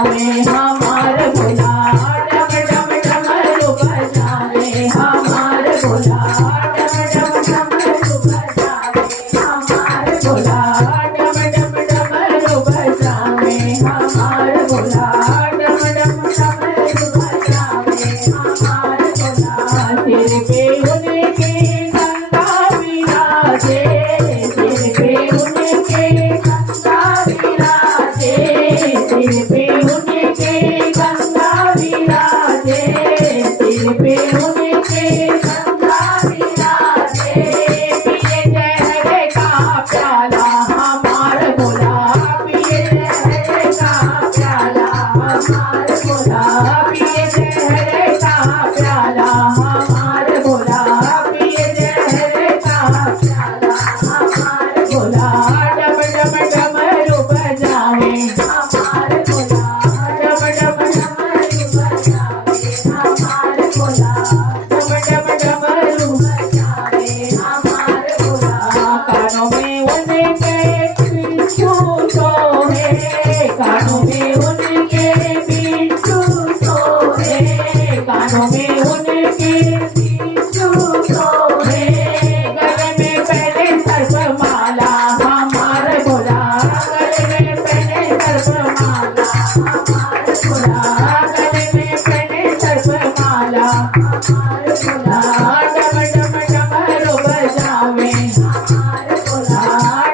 हमें हमार भोला डम डम डमरू बजावे हमार भोला डम डम डमरू बजावे हमार भोला डम डम डमरू बजावे हमार भोला डम डम डमरू बजावे हमार भोला सिर पे उनके गंगा विराजे सिर पे उनके गंगा विराजे सिर पे उनके गंगा विराजे सिर पे उनके गंगा विराजे पिए जहर का प्याला हमार भोला पिए जहर का प्याला हमार भोला पिए जहर का प्याला हमार भोला पिए जहर का प्याला हमार भोला डम डम डमरू बजावे हमार भोला डम डम डमरू बजावे हमार भोला डम डम डमरू बजावे हमार भोला कानों में उनके बिच्छू सोहे कानों में उनके बिच्छू सोहे कानों में उनके बिच्छू सोहे गले में पहने सर्प माला हमार भोला गले में पहने सर्प माला हमार भोला गले में पहने सर्प माला हमार भोला डम डम डमरू बजावे हमार भोला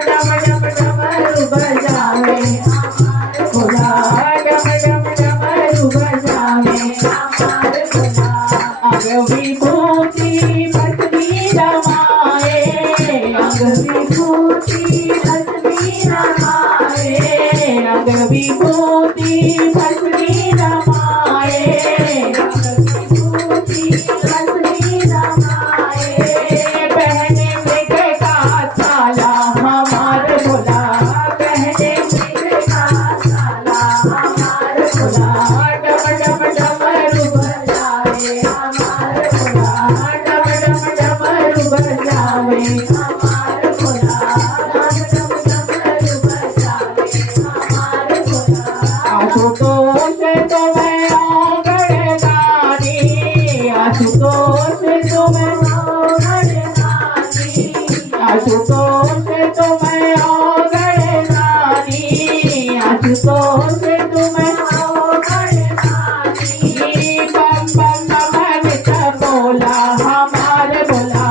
डम डम डमरू बजावे हमार भोला डम डम डमरू बजावे हमार भोला अग विभूति भस्मी रमाए अग विभूति भस्मी रमाए अग विभूति भस्मी रमाए अग विभूति भस्मी रमाए पहने मृग का छाला हमार भोला पहने मृग का छाला हमार भोला डम डम डमरू बजावे हमार भोला डम डम डमरू बजावे हमार भोला डम डम डमरू बजावे हमार भोला आशुतोष तुम्हें औगड़दानी आशुतोष तुम्हें औगड़दानी आशुतोष तुम्हें औगड़दानी आशुतोष तुम्हें औगड़दानी बम बम बमनित बोला हमार भोला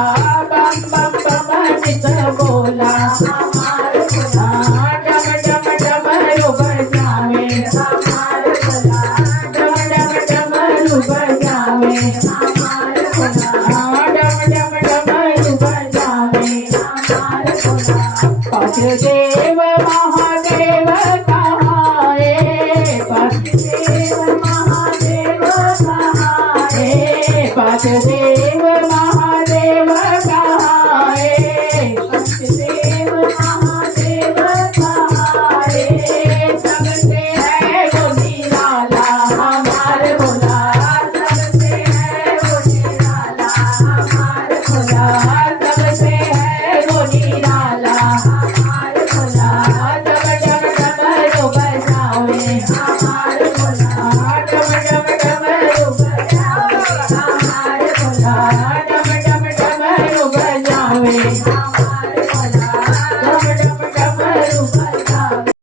बम बम बमनित बोला हमार भोला डम डम डमरू बजावे हमार भोला डम डम डमरू बजावे हमार भोला डम डम डमरू बजावे हमार भोला पाँच देव महादेव कहाए पाँच देव महादेव कहाए पाँच देव